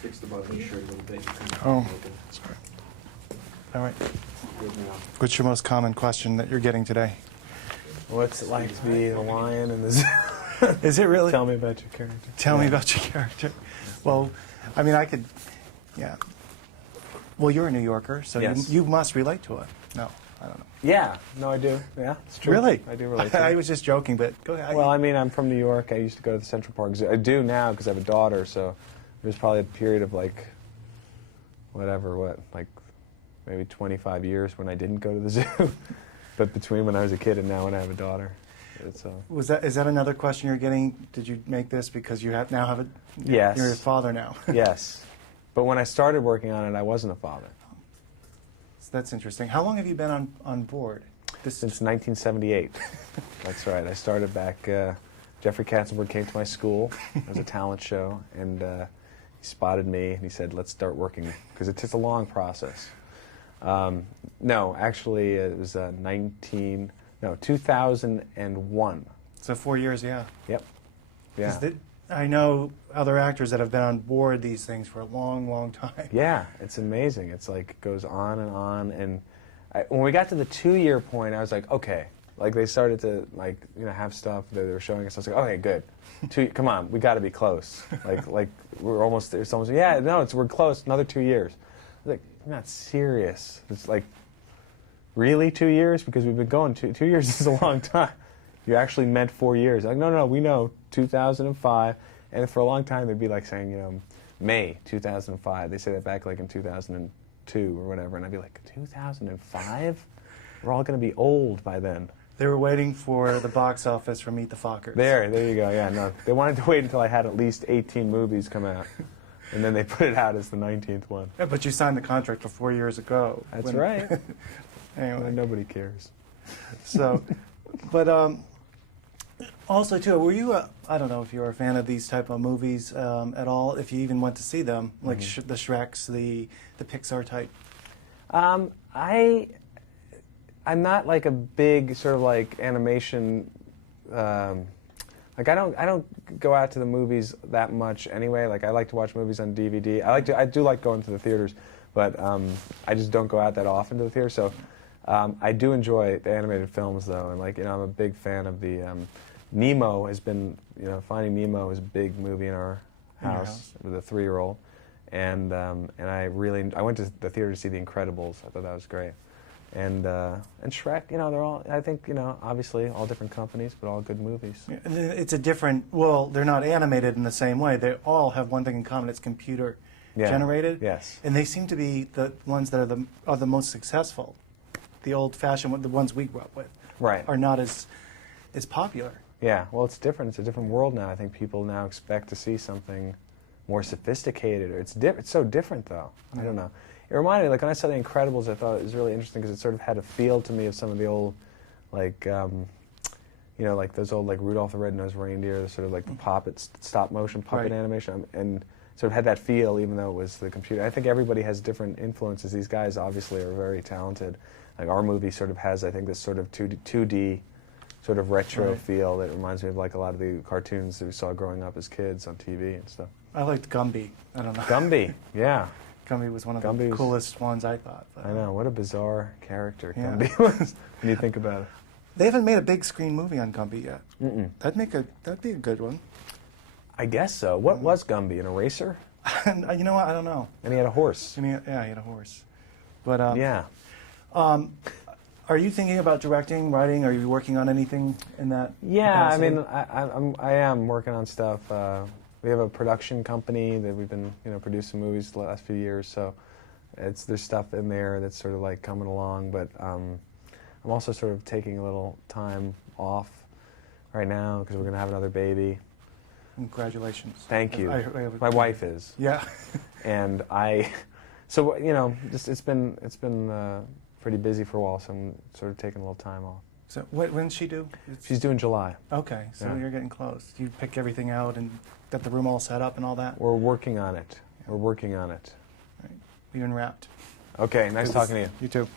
fix the button shirt a little bit. You can Oh, make it sorry. All right. good now. What's your most common question that you're getting today? What's it like to be the lion in the zoo? Is it really? Tell me about your character. Tell me about your character. Well, I mean, I could, yeah. Well, you're a New Yorker, so Yes. you must relate to it. No, I don't know. Yeah, no, I do. Yeah, it's true. Really? I do relate to I it. was just joking, but go ahead. Well, I mean, I'm from New York. I used to go to the Central Park Zoo. I do now because I have a daughter, so there's probably a period of like, like maybe 25 years when I didn't go to the zoo. But between when I was a kid and now when I have a daughter, it's is that another question you're getting? Did you make this because you now have a? Yes. You're a father now. Yes. But when I started working on it, I wasn't a father. So that's interesting. How long have you been on board? Since 1978. That's right. I started back. Jeffrey Katzenberg came to my school. It was a talent show, and he spotted me, and he said, "Let's start working," because it's a long process. No, actually, it was 2001. So 4 years, yeah. Yep. Yeah. I know other actors that have been on board these things for a long, long time. Yeah, it's amazing. It's like it goes on, and when we got to the 2-year point, I was like, okay. Like they started to have stuff that they were showing us. I was like, okay, good. Come on, we got to be close. like we're almost there. Someone's yeah, no, we're close. Another 2 years. I was like, I'm not serious. It's like, really 2 years? Because we've been going 2 years is a long time. You actually meant 4 years. Like, no, we know 2005. And for a long time, they'd be like saying, May 2005. They say that back like in 2002 or whatever. And I'd be like, 2005? We're all going to be old by then. They were waiting for the box office for Meet the Fockers. There you go. Yeah, no. They wanted to wait until I had at least 18 movies come out. And then they put it out as the 19th one. Yeah, but you signed the contract for 4 years ago. That's right. Anyway. Nobody cares. So, but also too, were you? I don't know if you were a fan of these type of movies at all. If you even went to see them, like the Shreks, the Pixar type. I'm not like a big sort of like animation. Like I don't go out to the movies that much anyway. Like I like to watch movies on DVD. I do like going to the theaters, but I just don't go out that often to the theater. So I do enjoy the animated films though, and I'm a big fan of the Nemo has been Finding Nemo is a big movie in our house with a 3-year-old, and I went to the theater to see The Incredibles. I thought that was great. And Shrek, they're all, I think, obviously all different companies, but all good movies. Yeah, it's a different, well, they're not animated in the same way. They all have one thing in common, it's computer generated. Yes. And they seem to be the ones that are the most successful. The old-fashioned, the ones we grew up with, are not as popular. Yeah, well, it's different. It's a different world now. I think people now expect to see something more sophisticated. It's so different, though. I don't know. It reminded me, like when I saw The Incredibles, I thought it was really interesting because it sort of had a feel to me of some of the old, like those old like Rudolph the Red-Nosed Reindeer, sort of like the stop-motion puppet animation, and sort of had that feel even though it was the computer. I think everybody has different influences. These guys obviously are very talented. Like our movie sort of has, I think, this sort of 2D sort of retro feel that reminds me of like a lot of the cartoons that we saw growing up as kids on TV and stuff. I liked Gumby. I don't know. Gumby, yeah. Gumby was one of the coolest ones, I thought. But, I know, what a bizarre character Gumby was when you think about it. They haven't made a big screen movie on Gumby yet. Mm-mm. That'd be a good one. I guess so. What was Gumby, an eraser? You know what? I don't know. And he had a horse. He had a horse. But yeah. Are you thinking about directing, writing? Are you working on anything in that? Yeah, capacity? I mean, I am working on stuff. We have a production company that we've been, producing movies the last few years. So, there's stuff in there that's sort of like coming along. But I'm also sort of taking a little time off right now because we're gonna have another baby. Congratulations. Thank you. My wife is. Yeah. And so it's been pretty busy for a while, so I'm sort of taking a little time off. So when's she due? She's due in July. Okay, so you're getting close. You pick everything out and got the room all set up and all that? We're working on it. We're working on it. Right. You're wrapped. Okay, nice talking to you. You too.